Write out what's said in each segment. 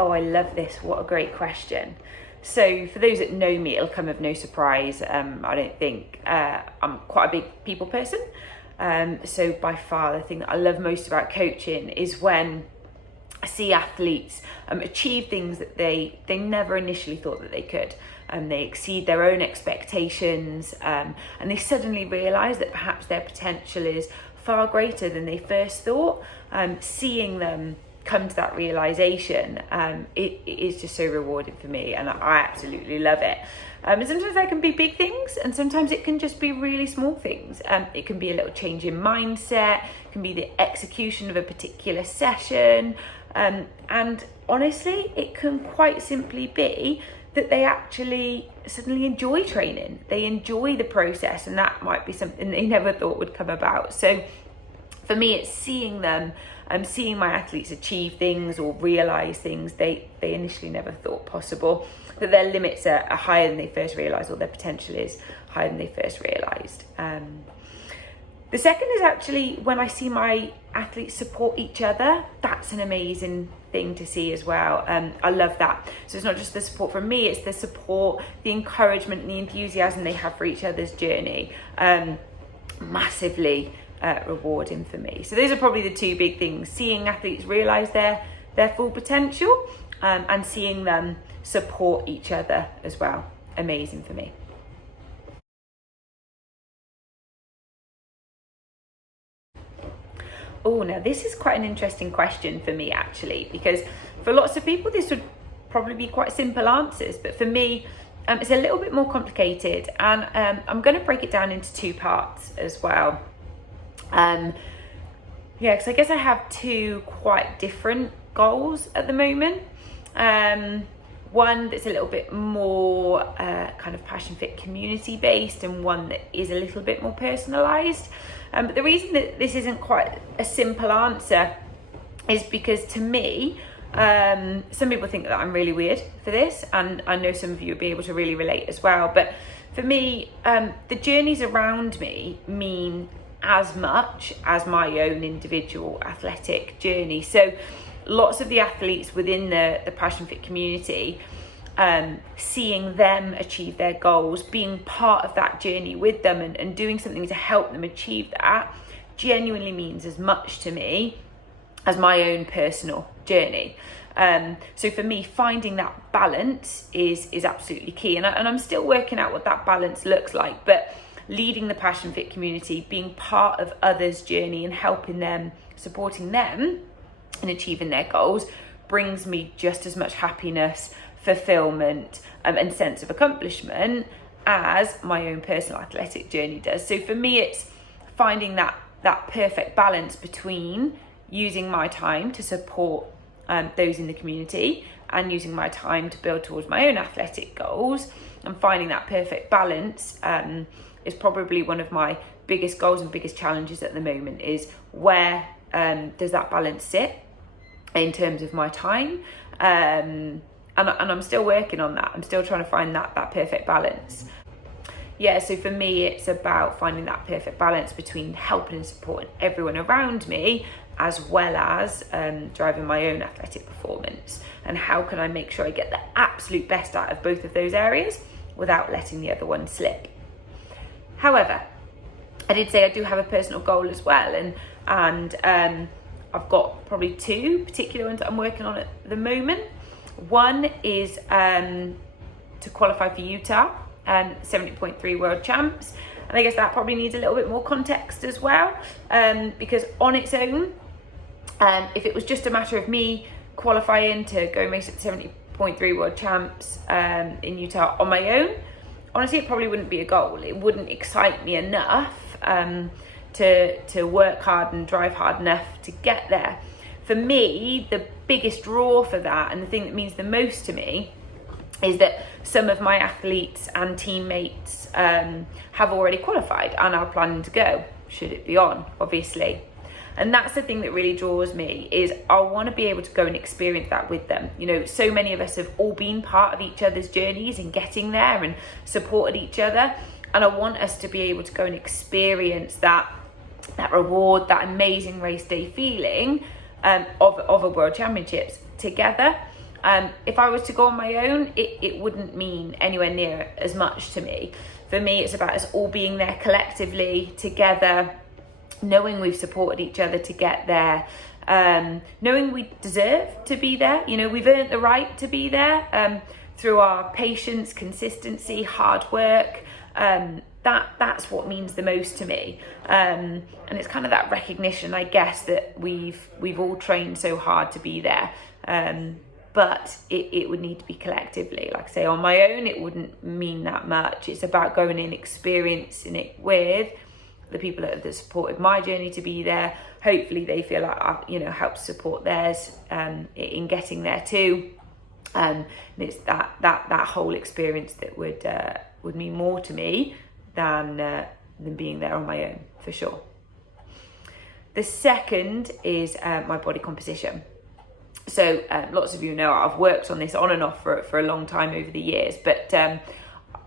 Oh, I love this. What a great question. So for those that know me, it'll come of no surprise. I don't think I'm quite a big people person. So by far the thing that I love most about coaching is when I see athletes achieve things that they never initially thought that they could. They exceed their own expectations, and they suddenly realise that perhaps their potential is far greater than they first thought. Seeing them come to that realisation, it is just so rewarding for me, and I absolutely love it. And sometimes that can be big things, and sometimes it can just be really small things. It can be a little change in mindset, it can be the execution of a particular session, and honestly, it can quite simply be that they actually suddenly enjoy training. They enjoy the process, and that might be something they never thought would come about. So for me, it's seeing them, seeing my athletes achieve things or realise things they initially never thought possible, that their limits are higher than they first realised, or their potential is higher than they first realised. The second is actually when I see my athletes support each other. That's an amazing thing to see as well. I love that. So it's not just the support from me, it's the support, the encouragement and the enthusiasm they have for each other's journey. Massively rewarding for me. So those are probably the two big things: seeing athletes realise their full potential, and seeing them support each other as well. Amazing for me. Oh, now this is quite an interesting question for me actually, because for lots of people this would probably be quite simple answers, but for me it's a little bit more complicated, and I'm going to break it down into two parts as well. Because I guess I have two quite different goals at the moment. One that's a little bit more kind of passion fit community based, and one that is a little bit more personalised. But the reason that this isn't quite a simple answer is because to me, some people think that I'm really weird for this, and I know some of you will be able to really relate as well. But for me, the journeys around me mean as much as my own individual athletic journey. So lots of the athletes within the Passion Fit community, seeing them achieve their goals, being part of that journey with them, and doing something to help them achieve that genuinely means as much to me as my own personal journey. So for me, finding that balance is absolutely key, and I'm still working out what that balance looks like. But leading the Passion Fit community, being part of others' journey and helping them, supporting them in achieving their goals, brings me just as much happiness, fulfillment, and sense of accomplishment as my own personal athletic journey does. So for me, it's finding that perfect balance between using my time to support those in the community and using my time to build towards my own athletic goals, and finding that perfect balance is probably one of my biggest goals and biggest challenges at the moment, is where does that balance sit in terms of my time, and I'm still working on that. I'm still trying to find that perfect balance. So for me, it's about finding that perfect balance between helping and supporting everyone around me, as well as driving my own athletic performance. And how can I make sure I get the absolute best out of both of those areas without letting the other one slip? However, I did say I do have a personal goal as well, and I've got probably two particular ones that I'm working on at the moment. One is to qualify for Utah 70.3 World Champs, and I guess that probably needs a little bit more context as well, because on its own, if it was just a matter of me qualifying to go race at 70.3 World Champs in Utah on my own, honestly, it probably wouldn't be a goal. It wouldn't excite me enough to work hard and drive hard enough to get there. For me, the biggest draw for that, and the thing that means the most to me, is that some of my athletes and teammates have already qualified and are planning to go, should it be on, obviously. And that's the thing that really draws me, is I want to be able to go and experience that with them. You know, so many of us have all been part of each other's journeys in getting there and supported each other. And I want us to be able to go and experience that reward, that amazing race day feeling of a World Championships together. If I was to go on my own, it wouldn't mean anywhere near as much to me. For me, it's about us all being there collectively, together, knowing we've supported each other to get there, knowing we deserve to be there. You know, we've earned the right to be there through our patience, consistency, hard work. That's what means the most to me. And it's kind of that recognition, I guess, that we've all trained so hard to be there. But it would need to be collectively. Like I say, on my own, it wouldn't mean that much. It's about going in, experiencing it with the people that have supported my journey to be there. Hopefully they feel like I, help support theirs in getting there too. And it's that whole experience that would mean more to me than being there on my own, for sure. The second is my body composition. So lots of you know I've worked on this on and off for a long time over the years, but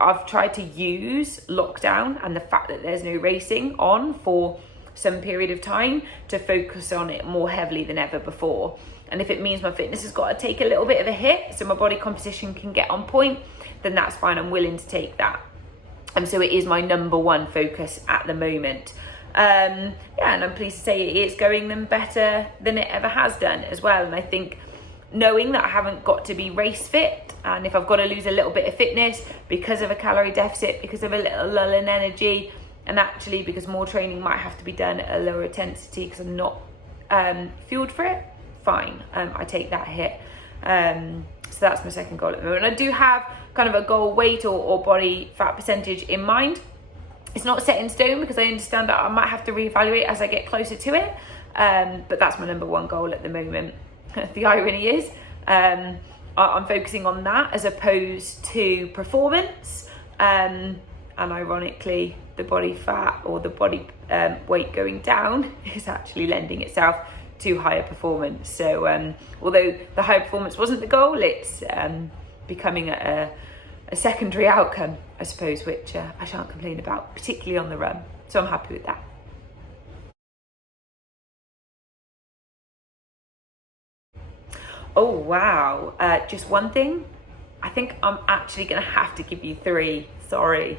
I've tried to use lockdown and the fact that there's no racing on for some period of time to focus on it more heavily than ever before. And if it means my fitness has got to take a little bit of a hit so my body composition can get on point, then that's fine. I'm willing to take that. And so it is my number one focus at the moment. And I'm pleased to say it is going them better than it ever has done as well. And I think knowing that I haven't got to be race fit, and if I've got to lose a little bit of fitness because of a calorie deficit, because of a little lull in energy, and actually because more training might have to be done at a lower intensity because I'm not fueled for it, fine, I take that hit. So that's my second goal at the moment. I do have kind of a goal weight or body fat percentage in mind. It's not set in stone because I understand that I might have to reevaluate as I get closer to it. But that's my number one goal at the moment. The irony is I'm focusing on that as opposed to performance. And ironically, the body fat or the body weight going down is actually lending itself to higher performance. So although the higher performance wasn't the goal, it's becoming a secondary outcome, I suppose, which I shan't complain about, particularly on the run. So I'm happy with that. Oh, wow. Just one thing? I think I'm actually going to have to give you three. Sorry.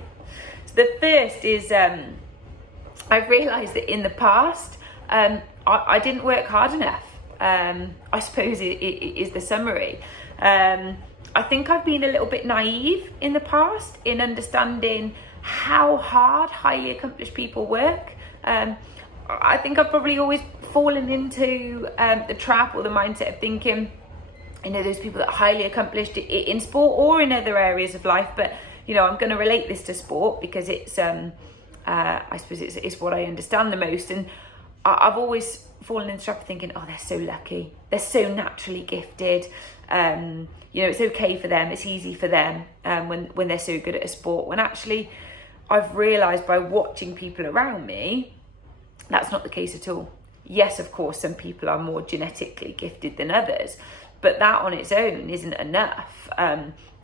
So the first is I've realised that in the past, I didn't work hard enough. I suppose it is the summary. I think I've been a little bit naive in the past in understanding how hard highly accomplished people work. I think I've probably always fallen into the trap or the mindset of thinking, those people that are highly accomplished in sport or in other areas of life, but I'm going to relate this to sport because it's I suppose it's what I understand the most. And I've always fallen into the trap of thinking, oh, they're so lucky, they're so naturally gifted, it's okay for them, it's easy for them when they're so good at a sport, when actually I've realised by watching people around me that's not the case at all. Yes, of course, some people are more genetically gifted than others, but that on its own isn't enough.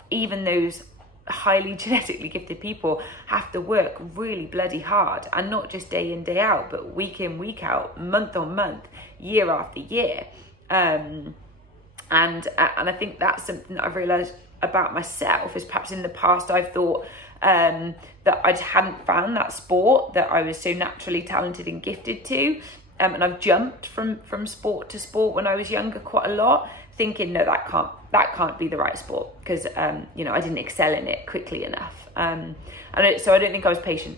Even those highly genetically gifted people have to work really bloody hard, and not just day in, day out, but week in, week out, month on month, year after year. And I think that's something that I've realised about myself, is perhaps in the past I've thought that I hadn't found that sport that I was so naturally talented and gifted to. And I've jumped from sport to sport when I was younger quite a lot, thinking, no, that can't be the right sport because, I didn't excel in it quickly enough. So I don't think I was patient.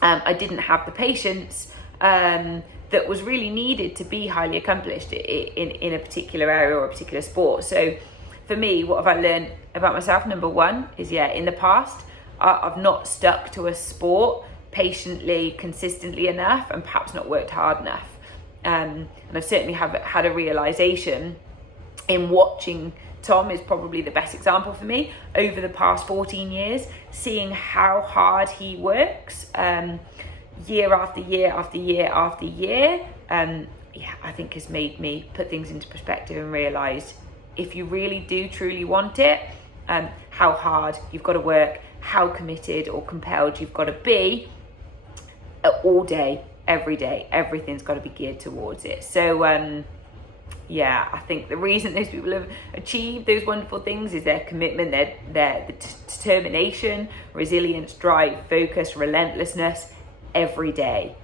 I didn't have the patience that was really needed to be highly accomplished in a particular area or a particular sport. So for me, what have I learned about myself? Number one is, in the past, I've not stuck to a sport patiently, consistently enough, and perhaps not worked hard enough. And I've certainly had a realisation in watching Tom, is probably the best example for me, over the past 14 years, seeing how hard he works year after year after year after year, I think has made me put things into perspective and realise if you really do truly want it, how hard you've got to work, how committed or compelled you've got to be all day, every day. Everything's got to be geared towards it. So yeah, I think the reason those people have achieved those wonderful things is their commitment, their determination, resilience, drive, focus, relentlessness every day,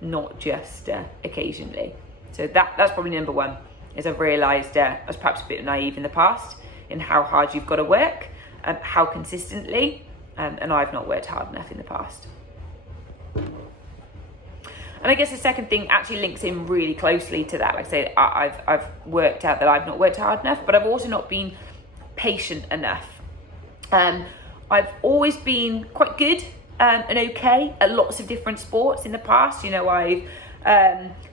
not just occasionally. So that's probably number one, is I've realised I was perhaps a bit naive in the past in how hard you've got to work, how consistently, and I've not worked hard enough in the past. And I guess the second thing actually links in really closely to that. Like I say, I've worked out that I've not worked hard enough, but I've also not been patient enough. I've always been quite good and okay at lots of different sports in the past. You know, I've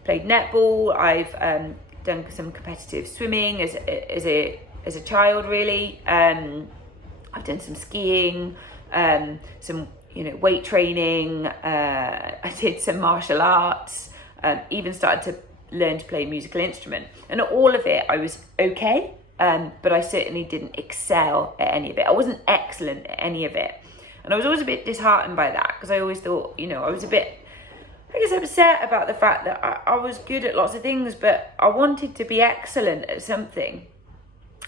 played netball, I've done some competitive swimming as a child, really. I've done some skiing, some weight training, I did some martial arts, even started to learn to play a musical instrument. And all of it, I was okay, but I certainly didn't excel at any of it. I wasn't excellent at any of it. And I was always a bit disheartened by that, because I always thought, I was a bit, upset about the fact that I was good at lots of things, but I wanted to be excellent at something.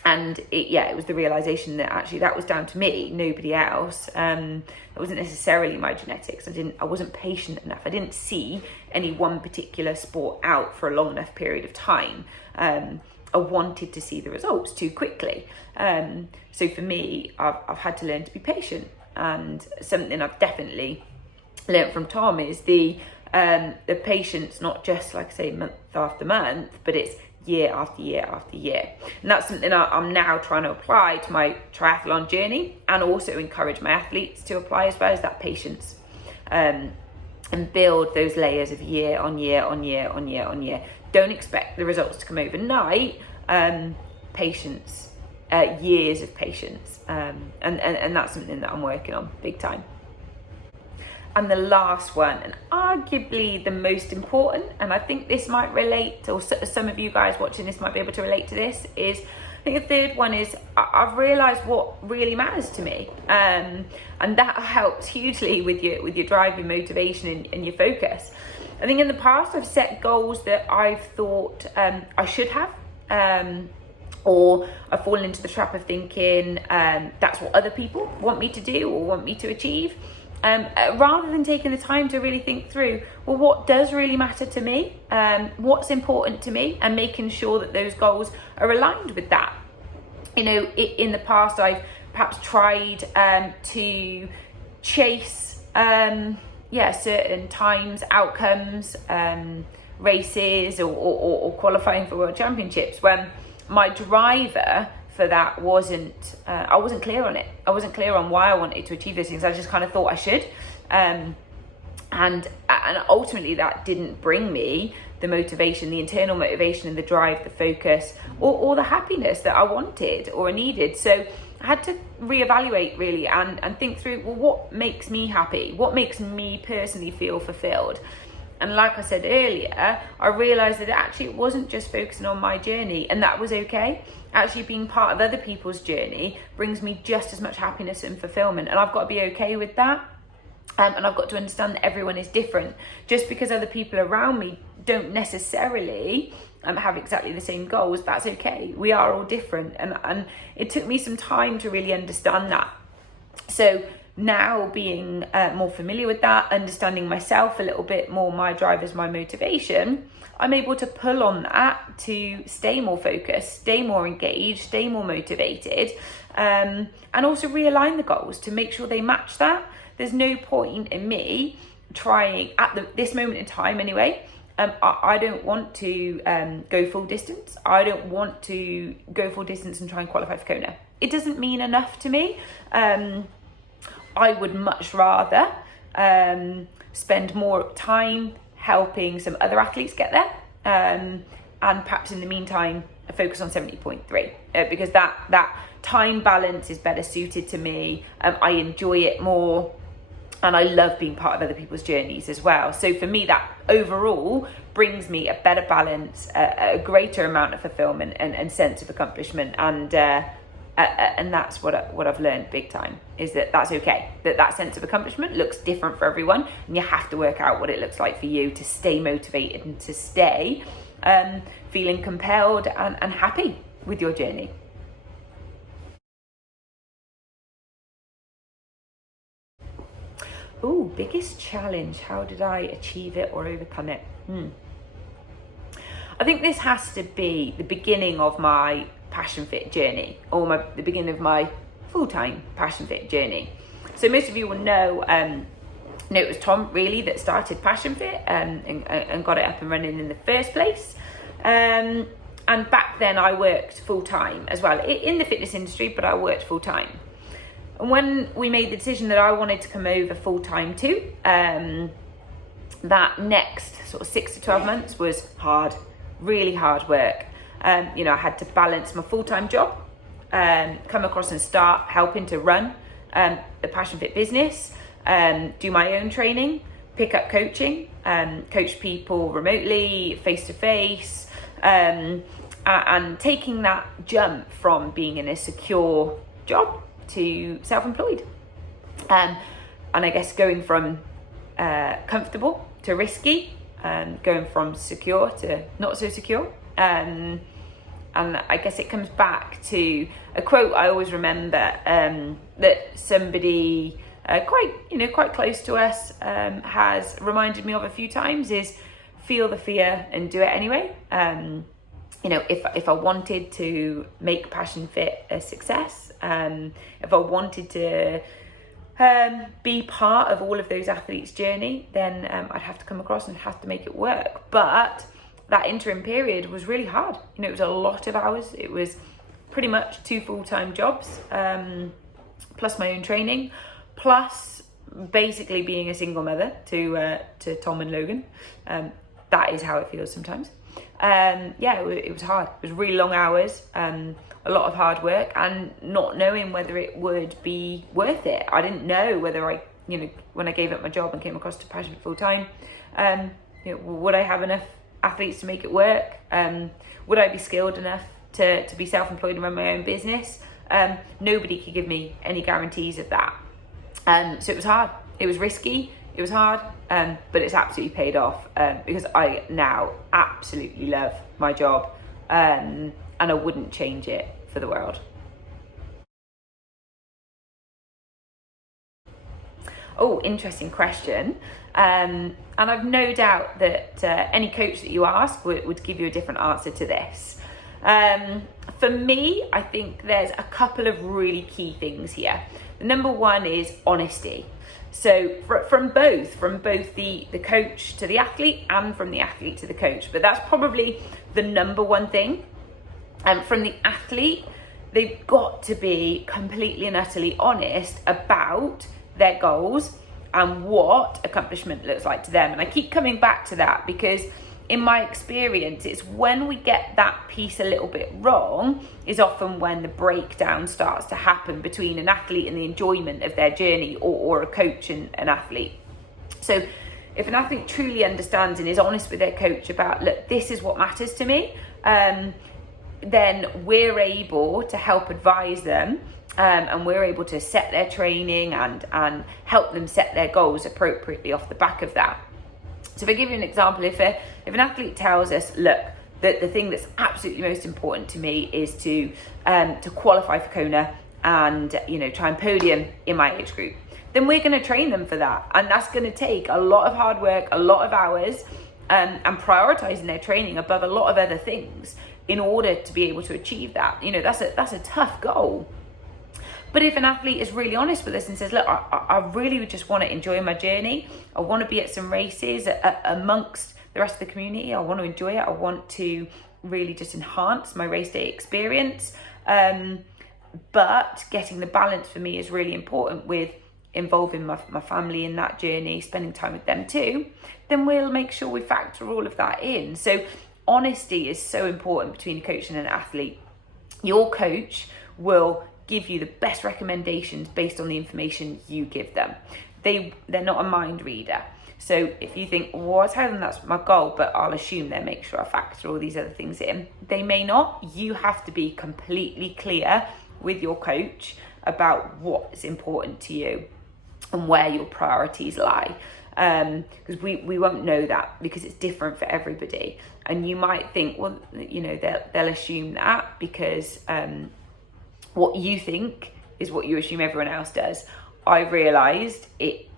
And it was the realization that actually that was down to me, nobody else. It wasn't necessarily my genetics. I wasn't patient enough. I didn't see any one particular sport out for a long enough period of time. I wanted to see the results too quickly. So for me, I've had to learn to be patient. And something I've definitely learned from Tom is the patience, not just, like I say, month after month, but it's year after year after year. And that's something I'm now trying to apply to my triathlon journey, and also encourage my athletes to apply as well, as that patience, and build those layers of year on year on year on year on year. Don't expect the results to come overnight. Patience, years of patience, and that's something that I'm working on big time. And the last one, and arguably the most important, and I think this might relate, or some of you guys watching this might be able to relate to this, is I think the third one is I've realised what really matters to me, and that helps hugely with your drive, your motivation, and your focus. I think in the past I've set goals that I've thought I should have, or I've fallen into the trap of thinking that's what other people want me to do or want me to achieve. Rather than taking the time to really think through, well, what does really matter to me? What's important to me? And making sure that those goals are aligned with that. In the past, I've perhaps tried to chase, certain times, outcomes, races, or qualifying for world championships, when my driver for that I wasn't clear on it. I wasn't clear on why I wanted to achieve those things. I just kind of thought I should, and ultimately that didn't bring me the motivation, the internal motivation, and the drive, the focus, or the happiness that I wanted or needed. So I had to reevaluate really and think through, well, what makes me happy? What makes me personally feel fulfilled? And like I said earlier, I realised that actually it wasn't just focusing on my journey, and that was okay. Actually being part of other people's journey brings me just as much happiness and fulfillment, and I've got to be okay with that. And I've got to understand that everyone is different. Just because other people around me don't necessarily have exactly the same goals, that's okay. We are all different, and it took me some time to really understand that. So now being more familiar with that, understanding myself a little bit more, my drivers, my motivation, I'm able to pull on that to stay more focused, stay more engaged, stay more motivated, and also realign the goals to make sure they match that. There's no point in me trying at this moment in time anyway. I don't want to go full distance. I don't want to go full distance and try and qualify for Kona. It doesn't mean enough to me. I would much rather spend more time helping some other athletes get there, and perhaps in the meantime focus on 70.3, because that time balance is better suited to me. I enjoy it more, and I love being part of other people's journeys as well. So for me, that overall brings me a better balance, a greater amount of fulfillment and sense of accomplishment, and that's what I've learned big time, is that's okay. That sense of accomplishment looks different for everyone, and you have to work out what it looks like for you to stay motivated and to stay feeling compelled and happy with your journey. Oh, biggest challenge. How did I achieve it or overcome it? I think this has to be the beginning of my Passion Fit journey, or the beginning of my full-time Passion Fit journey. So most of you will know, it was Tom really that started Passion Fit and got it up and running in the first place. And back then I worked full-time as well in the fitness industry, but I worked full-time. And when we made the decision that I wanted to come over full-time too, that next sort of 6 to 12 months was hard, really hard work. I had to balance my full-time job, come across and start helping to run the Passion Fit business, do my own training, pick up coaching, coach people remotely, face-to-face, and taking that jump from being in a secure job to self-employed. And I guess going from comfortable to risky, going from secure to not so secure. And I guess it comes back to a quote I always remember, that somebody quite close to us has reminded me of a few times, is feel the fear and do it anyway. If I wanted to make Passion Fit a success, if I wanted to be part of all of those athletes' journey, then I'd have to come across and have to make it work. But that interim period was really hard. It was a lot of hours. It was pretty much 2 full-time jobs, plus my own training, plus basically being a single mother to Tom and Logan. That is how it feels sometimes. It was hard. It was really long hours, a lot of hard work, and not knowing whether it would be worth it. I didn't know whether when I gave up my job and came across to Passion full time, would I have enough athletes to make it work? Would I be skilled enough to be self-employed and run my own business? Nobody could give me any guarantees of that. So it was hard. It was risky. It was hard, but it's absolutely paid off, because I now absolutely love my job, and I wouldn't change it for the world. Oh, interesting question. And I've no doubt that any coach that you ask would give you a different answer to this. For me, I think there's a couple of really key things here. The number one is honesty. So from both the coach to the athlete and from the athlete to the coach. But that's probably the number one thing. From the athlete, they've got to be completely and utterly honest about their goals and what accomplishment looks like to them. And I keep coming back to that because in my experience, it's when we get that piece a little bit wrong is often when the breakdown starts to happen between an athlete and the enjoyment of their journey, or a coach and an athlete. So if an athlete truly understands and is honest with their coach about, look, this is what matters to me, then we're able to help advise them, and we're able to set their training and help them set their goals appropriately off the back of that. So if I give you an example, if an athlete tells us, look, that the thing that's absolutely most important to me is to qualify for Kona and try and podium in my age group, then we're going to train them for that, and that's going to take a lot of hard work, a lot of hours, and prioritizing their training above a lot of other things in order to be able to achieve that. That's a tough goal. But if an athlete is really honest with us and says, look, I really just want to enjoy my journey. I want to be at some races amongst the rest of the community. I want to enjoy it. I want to really just enhance my race day experience. But getting the balance for me is really important with involving my family in that journey, spending time with them too. Then we'll make sure we factor all of that in. So honesty is so important between a coach and an athlete. Your coach will give you the best recommendations based on the information you give them. They're not a mind reader. So if you think, well, I tell them that's my goal, but I'll assume they make sure I factor all these other things in. They may not. You have to be completely clear with your coach about what's important to you. and where your priorities lie. Because we won't know that, because it's different for everybody. And you might think, well, you know, they'll assume that because what you think is what you assume everyone else does. I realised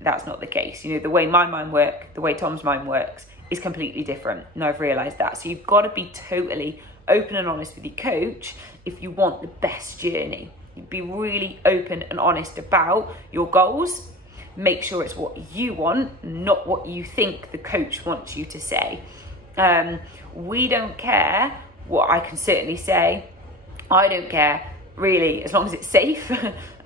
that's not the case. You know, the way my mind works, the way Tom's mind works is completely different. And I've realised that. So you've got to be totally open and honest with your coach if you want the best journey. Be really open and honest about your goals. Make sure it's what you want, not what you think the coach wants you to say. We don't care what I can certainly say. I don't care really, as long as it's safe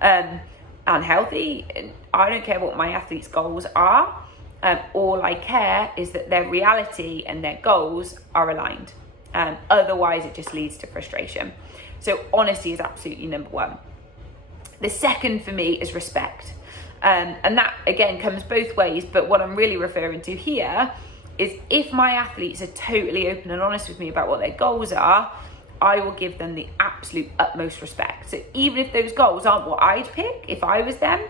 and healthy. I don't care what my athletes' goals are. All I care is that their reality and their goals are aligned. Otherwise, it just leads to frustration. So honesty is absolutely number one. The second for me is respect. And that, again, comes both ways. But what I'm really referring to here is if my athletes are totally open and honest with me about what their goals are, I will give them the absolute utmost respect. So even if those goals aren't what I'd pick, if I was them,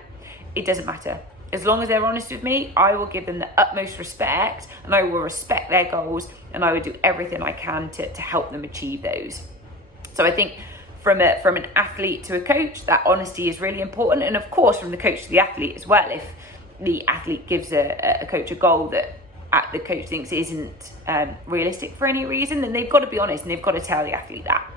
it doesn't matter. As long as they're honest with me, I will give them the utmost respect, and I will respect their goals, and I will do everything I can to help them achieve those. So I think from an athlete to a coach, that honesty is really important. And of course, from the coach to the athlete as well. If the athlete gives a coach a goal that the coach thinks isn't realistic for any reason, then they've got to be honest and they've got to tell the athlete that.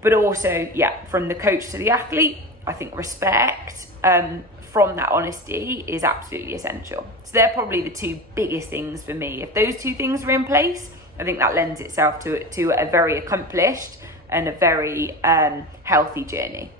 But also, from the coach to the athlete, I think respect from that honesty is absolutely essential. So they're probably the two biggest things for me. If those two things are in place, I think that lends itself to a very accomplished and a very healthy journey.